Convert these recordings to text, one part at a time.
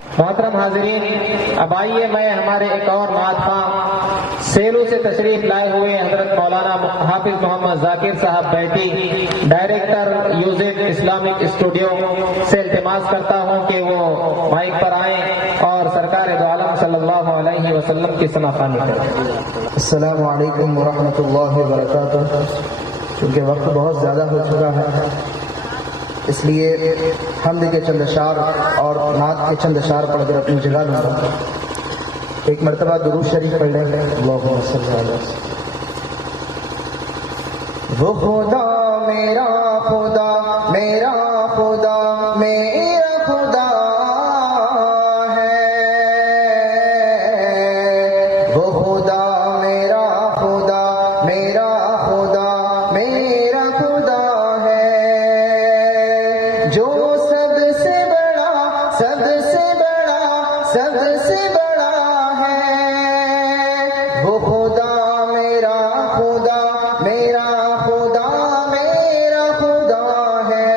محترم حاضرین، اب آئیے میں ہمارے ایک اور نعت خواں سیلو سے تشریف لائے ہوئے حضرت مولانا حافظ محمد ذاکر صاحب بیٹی، ڈائریکٹر میوزک اسلامک اسٹوڈیو سے التماس کرتا ہوں کہ وہ مائک پر آئیں اور سرکار دو عالم صلی اللہ علیہ وسلم کی ثنا خوانی کریں۔ السلام علیکم ورحمۃ اللہ وبرکاتہ۔ کیونکہ وقت بہت زیادہ ہو چکا ہے، اس لیے حمد کے چند اشعار اور نعت کے چند اشعار پڑھ کر اپنی جگہ لوں گا۔ ایک مرتبہ درود شریف پڑھ لیں۔ اللہم صلی علی وسلم۔ وہ خدا میرا خدا میرا خدا میرا خدا ہے، وہ خدا میرا خدا میرا خدا میرا خدا ہے، جو سب سے بڑا سب سے بڑا سب سے بڑا ہے، وہ خدا میرا خدا میرا خدا میرا خدا ہے،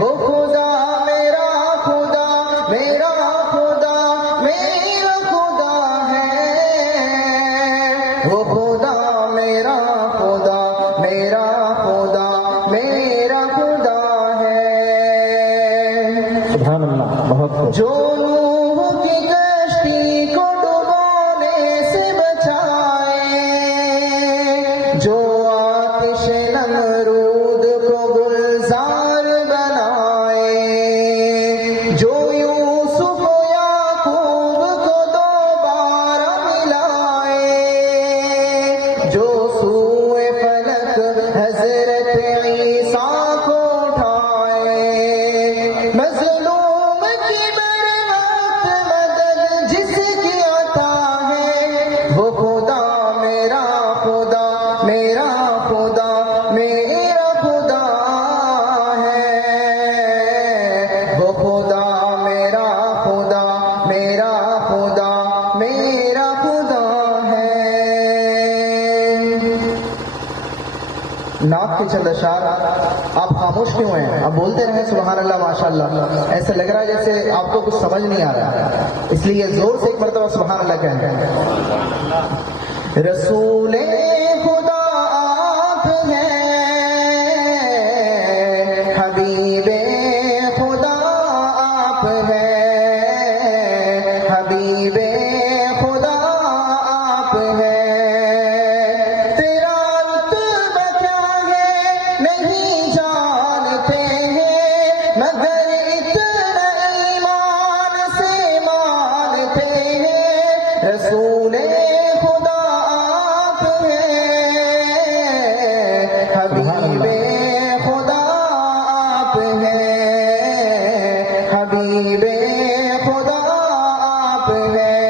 وہ خدا میرا خدا میرا خدا میرا خدا ہے، وہ خدا میرا خدا میرا خدا میرا خدا ہے۔ سبحان اللہ، بہت خوب۔ جو نوح کی کشتی کو ڈبونے سے بچائے، جو آتش نمرود کو گلزار بنائے، جو یوسف و یعقوب کو دوبارہ ملائے، جو سوئے فلک حضرت عیسیٰ کو اٹھائے، مظلوم کی بر وقت مدد جس کی عطا ہے، وہ خدا میرا خدا میرا خدا میرا خدا ہے، وہ خدا میرا خدا میرا خدا میرا خدا ہے۔ نعت کے چند اشعار۔ آپ خاموش کیوں ہیں؟ آپ بولتے رہیں سبحان اللہ ماشاء اللہ۔ ایسا لگ رہا ہے جیسے آپ کو کچھ سمجھ نہیں آ رہا، اس لیے زور سے ایک مرتبہ سبحان اللہ کہہ رہے ہیں۔ رسول خدا آپ ہیں، حبیب خدا آپ ہیں، حبیب خدا آپ ہیں، تیرا رتبہ کیا ہے نہیں جانتے ہیں، مگر اتنا ایمان سے مانتے ہیں، رسول خدا آپ ہیں، حبیب خدا آپ ہیں، حبیب خدا آپ ہیں،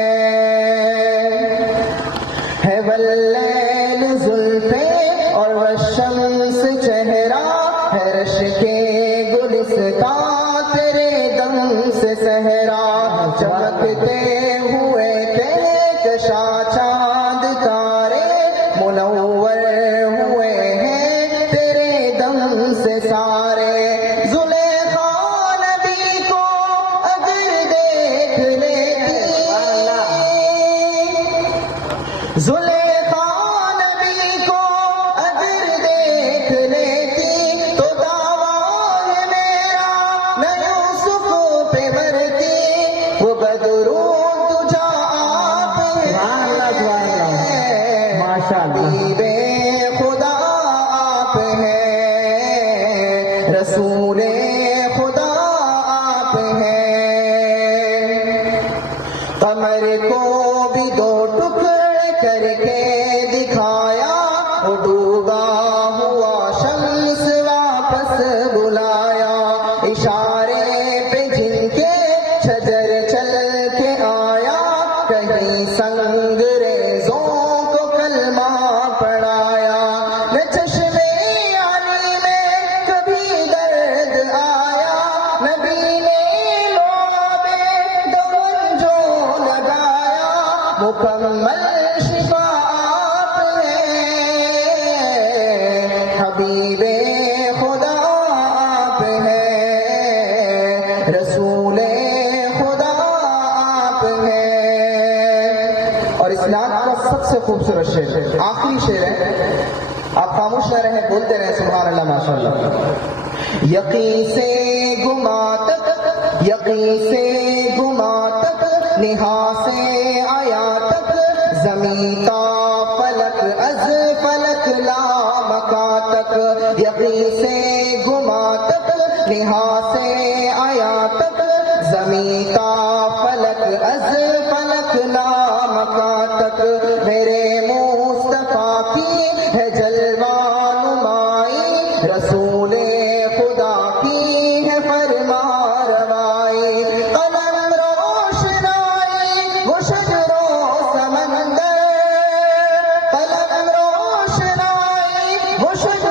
ہے واللیل زلفیں اور والشمس چہرہ، ہے رش کے گلستاں تیرے دم سے صحرا، چمکتے ہوئے کہکشا چاند تارے، منور ہوئے ہیں تیرے دم سے سارے، زلیخا نبی کو اگر دیکھ لیتی، زلیخا نبی کو اگر دیکھ لیتی، تو دعویٰ ہے میرا نہ یوسف پہ مرتی، وہ بدرود تجھا آپ ہیں، ماشاء اللہ۔ حبیب خدا آپ ہیں، رسول خدا آپ ہیں، قمر کو بھی دو ٹکڑے کر کے دکھایا، وہ ڈوبا ہوا شمس واپس بلایا، اشارے پہ جن کے شجر چل کے آیا، کہیں سنگریزوں کو کلمہ پڑھایا، نہ چشمے علی میں کبھی درد آیا، نبی نے لعابِ دون جو لگایا، مکمل شفا آپ ہیں، حبیب خدا آپ ہیں، رسول خدا سب سے خوبصورت شعر، آخری شعر ہے، آپ خاموش نہ رہیں، بولتے رہیں سبحان اللہ ماشاءاللہ۔ یقین سے گما تک، یقین سے گما تک، نہا سے آیا تک، زمین تا فلک از فلک لامکا تک، یقین سے گما تک، نہا سے آیا تک، زمین تا فلک از فلک لامکا تک، میرے مصطفیٰ کی ہے جلوہ نمائی، رسول خدا کی ہے فرما روائی، قلم روشنائی وہ شجر و سمندر، قلم روشنائی وہ شجر